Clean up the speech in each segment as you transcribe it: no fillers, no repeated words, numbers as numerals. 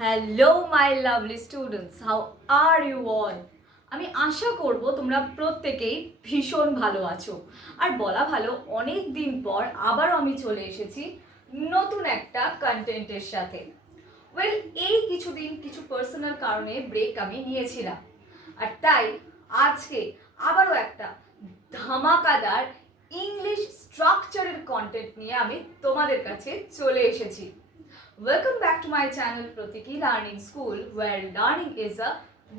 Hello my lovely students, how are you all? আমি আশা করব তোমরা প্রত্যেকেই ভীষণ ভালো আছো। আর বলা ভালো, অনেক দিন পর আবারও আমি চলে এসেছি নতুন একটা কন্টেন্টের সাথে। ওয়েল, এই কিছুদিন কিছু পার্সোনাল কারণে ব্রেক আমি নিয়েছিলাম, আর তাই আজকে আবারও একটা ধামাকাদার ইংলিশ স্ট্রাকচারের কন্টেন্ট নিয়ে আমি তোমাদের কাছে চলে এসেছি। Welcome back to my channel Pratiki Learning School, where learning is a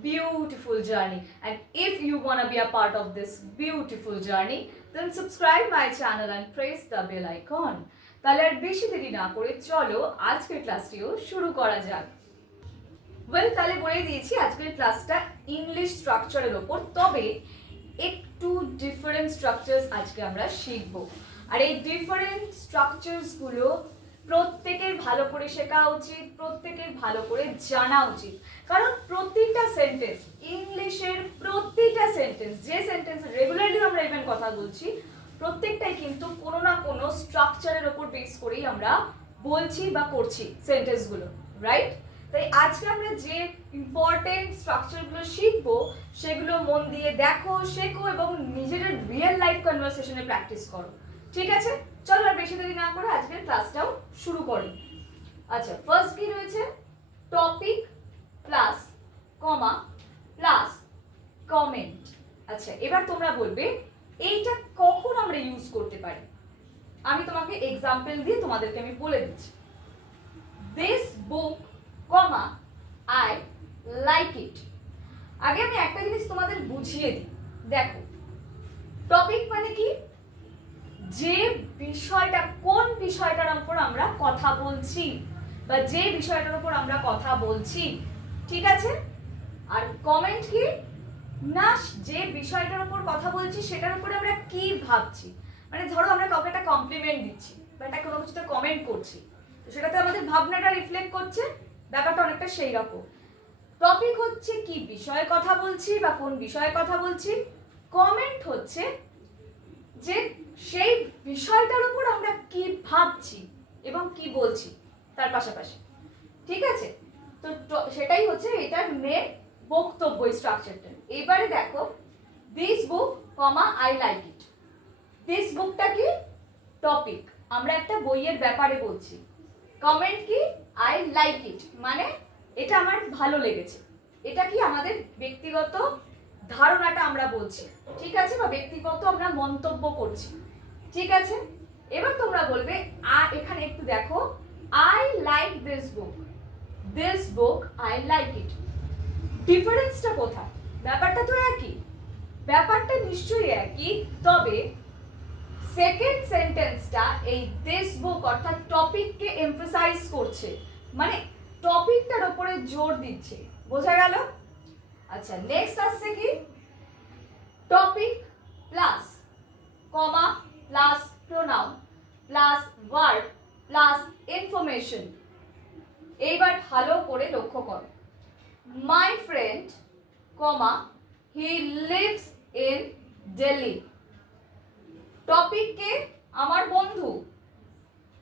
beautiful journey. And if you want to be a part of this beautiful journey, then subscribe my channel and press the bell icon. তাহলে আর বেশি দেরি না করে চলো আজকের ক্লাসটিও শুরু করা যাক। ওয়েল, তাহলে বলে দিয়েছি আজকের ক্লাসটা ইংলিশ স্ট্রাকচারের ওপর, তবে একটু ডিফারেন্ট স্ট্রাকচারস আজকে আমরা শিখব। আর এই ডিফারেন্ট স্ট্রাকচারসগুলো প্রত্যেকের ভালো করে শেখা উচিত, প্রত্যেকের ভালো করে জানা উচিত। কারণ প্রতিটা সেন্টেন্স, ইংলিশের প্রতিটা সেন্টেন্স, যে সেন্টেন্স রেগুলারলি আমরা ইভেন কথা বলছি, প্রত্যেকটাই কিন্তু কোনো না কোনো স্ট্রাকচারের ওপর বেস করেই আমরা বলছি বা করছি সেন্টেন্সগুলো, রাইট? তাই আজকে আমরা যে ইম্পর্টেন্ট স্ট্রাকচারগুলো শিখবো সেগুলো মন দিয়ে দেখো, শেখো এবং নিজেদের রিয়েল লাইফ কনভারসেশনে প্র্যাকটিস করো। ঠিক আছে, চলো আর বেশি দেরি না করে আজকের ক্লাসটাও শুরু করি। আচ্ছা, ফার্স্ট কি রয়েছে? Topic plus comma plus comment. আচ্ছা, এবার তোমরা বলবে এইটা কখন আমরা ইউজ করতে পারি। আমি তোমাকে এক্সাম্পল দিয়ে তোমাদেরকে আমি বলে দিচ্ছি। This book comma I like ইট। আগে আমি একটা জিনিস তোমাদের বুঝিয়ে দিই। দেখো, টপিক মানে কি? যে বিষয়টা, কোন বিষয়টার উপর আমরা কথা বলছি বা যে বিষয়টার উপর আমরা কথা বলছি, ঠিক আছে? আর কমেন্ট কি? না, যে বিষয়টার উপর কথা বলছি সেটার উপরে আমরা কি ভাবছি। মানে ধরো আমরা কাউকে একটা কমপ্লিমেন্ট দিচ্ছি বা একটা কোনো কিছুতে কমেন্ট করছি, তো সেটাতে আমাদের ভাবনাটা রিফ্লেক্ট করছে, ব্যাপারটা অনেকটা সেই রকম। টপিক হচ্ছে কি বিষয়ে কথা বলছি বা কোন বিষয়ে কথা বলছি। কমেন্ট হচ্ছে যে সেই বিষয়টার উপর আমরা কি ভাবছি এবং কি বলছি তার পাশাপাশি, ঠিক আছে? তো সেটাই হচ্ছে এটার মেন বক্তব্য, স্ট্রাকচারটা। এবারে দেখো, this book comma I like it. This বুকটা কি? টপিক, আমরা একটা বইয়ের ব্যাপারে বলছি। কমেন্ট কি? আই লাইক ইট, মানে এটা আমার ভালো লেগেছে। এটা কি? আমাদের ব্যক্তিগত ধারণাটা আমরা বলছি, ঠিক আছে? বা ব্যক্তিগত আমরা মন্তব্য করছি, ঠিক আছে? এবার তোমরা বলবে, এখানে একটু দেখো, I like this book, this book I like it. ডিফারেন্সটা কোথায়? ব্যাপারটা তো একই, ব্যাপারটা নিশ্চয়ই একই, তবে সেকেন্ড সেন্টেন্সটা এই দিস বুক অর্থাৎ টপিককে এমফাসাইজ করছে, মানে টপিকটার উপরে জোর দিচ্ছে। বোঝা গেল? আচ্ছা, নেক্সট আসছে কি? Topic plus comma plus pronoun plus verb plus information. এইবার ভালো করে লক্ষ্য করো। My friend comma he lives in Delhi. Topic কে? আমার বন্ধু,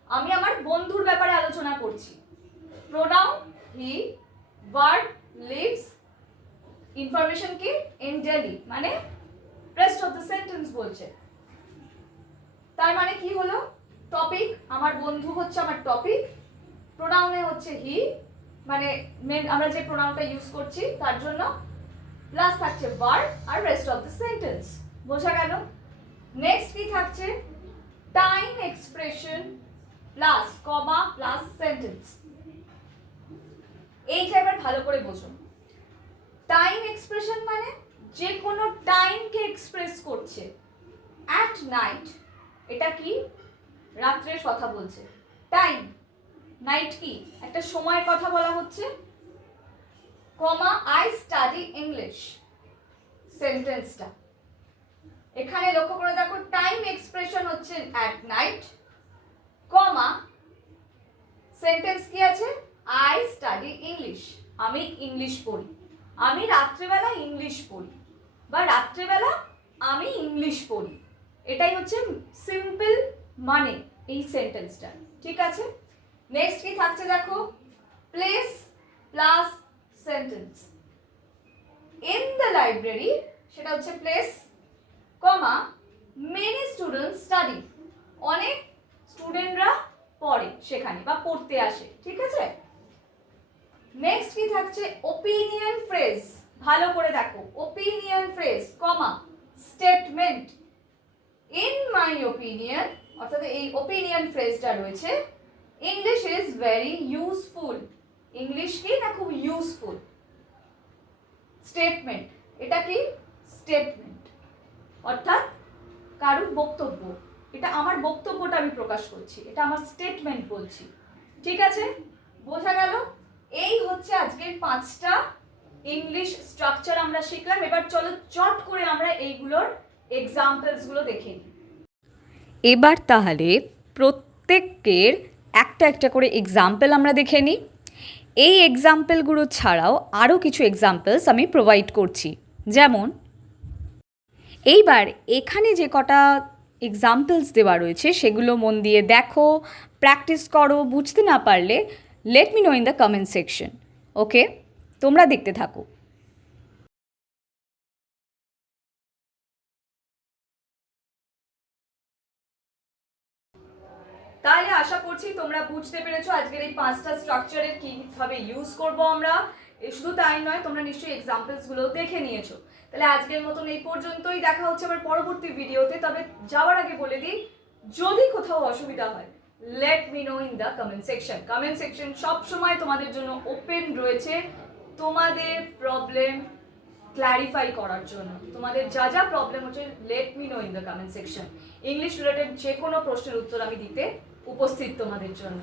আমি আমার বন্ধুর ব্যাপারে আলোচনা করছি। Pronoun he, verb lives, information কি? ইন দিল্লি, মানে রেস্ট অফ দ্য সেন্টেন্স বলছে। তার মানে কি হলো? টপিক, আমার বন্ধু হচ্ছে আমার টপিক, প্রোনাউনে হচ্ছে হি, মানে আমরা যে প্রোনাউনটা ইউজ করছি তার জন্য, প্লাস থাকছে ভার্ব আর রেস্ট অফ দ্য সেন্টেন্স। বোঝা গেল? নেক্সট কি থাকছে? Time expression plus comma plus sentence. এইটা এবার ভালো করে বোঝো। টাইম এক্সপ্রেশন মানে যে কোনো টাইমকে এক্সপ্রেস করছে। অ্যাট নাইট, এটা কি? রাত্রের কথা বলছে। টাইম, নাইট কি? একটা সময়ের কথা বলা হচ্ছে। কমা আই স্টাডি ইংলিশ, সেন্টেন্সটা এখানে লক্ষ্য করে দেখো, টাইম এক্সপ্রেশন হচ্ছে অ্যাট নাইট, কমা সেন্টেন্স কি আছে? আই স্টাডি ইংলিশ, আমি ইংলিশ পড়ি, আমি রাত্রেবেলা ইংলিশ পড়ি বা রাত্রেবেলা আমি ইংলিশ পড়ি। এটাই হচ্ছে সিম্পল মানে এই সেন্টেন্সটা, ঠিক আছে? নেক্সট কি থাকছে দেখো, place sentence. In the library সেটা হচ্ছে প্লেস, কমা মেনি স্টুডেন্টস স্টাডি, অনেক স্টুডেন্টরা পড়ে সেখানে বা পড়তে আসে, ঠিক আছে। নেক্সট কি থাকছে, ওপিনিয়ন ফ্রেজ, ভালো করে দেখো, opinion phrase, comma statement. In my opinion, অর্থাৎ এই ওপিনিয়ন ফ্রেজটা রয়েছে, English is very useful, English কি না খুব ইউজফুল। স্টেটমেন্ট, এটা কি স্টেটমেন্ট, অর্থাৎ কারুর বক্তব্য, এটা আমার বক্তব্যটা আমি প্রকাশ করছি, এটা আমার স্টেটমেন্ট বলছি, ঠিক আছে, বোঝা গেল। এই হচ্ছে আজকের 5টা ইংলিশ স্ট্রাকচার আমরা শিখলাম। এবার চলো চট করে আমরা এইগুলোর এক্সাম্পলসগুলো দেখে নিই। এবার তাহলে প্রত্যেকের একটা একটা করে এক্সাম্পল আমরা দেখে নিই। এই এক্সাম্পলগুলো ছাড়াও আরও কিছু এক্সাম্পলস আমি প্রোভাইড করছি, যেমন এইবার এখানে যে কটা এক্সাম্পলস দেওয়া রয়েছে সেগুলো মন দিয়ে দেখো, প্র্যাকটিস করো, বুঝতে না পারলে let me know in the comment section. Okay, তোমরা দেখতে থাকো। তাহলে আশা করছি তোমরা বুঝতে পেরেছো আজকের এই 5টা স্ট্রাকচারের কিভাবে ইউজ করব আমরা। শুধু তাই নয়, তোমরা নিশ্চয়ই এক্সাম্পলসগুলো দেখে নিয়েছো। তাহলে আজকের মতন এই পর্যন্তই, দেখা হচ্ছে আবার পরবর্তী ভিডিওতে। তবে যাওয়ার আগে বলে দিই, যদি কোথাও অসুবিধা হয় late me know in the comment section. Comment section সবসময় তোমাদের জন্য ওপেন রয়েছে, তোমাদের প্রবলেম ক্ল্যারিফাই করার জন্য। তোমাদের যা যা প্রবলেম হচ্ছে late me know in the comment section. English related যে কোনো প্রশ্নের উত্তর আমি দিতে উপস্থিত তোমাদের জন্য।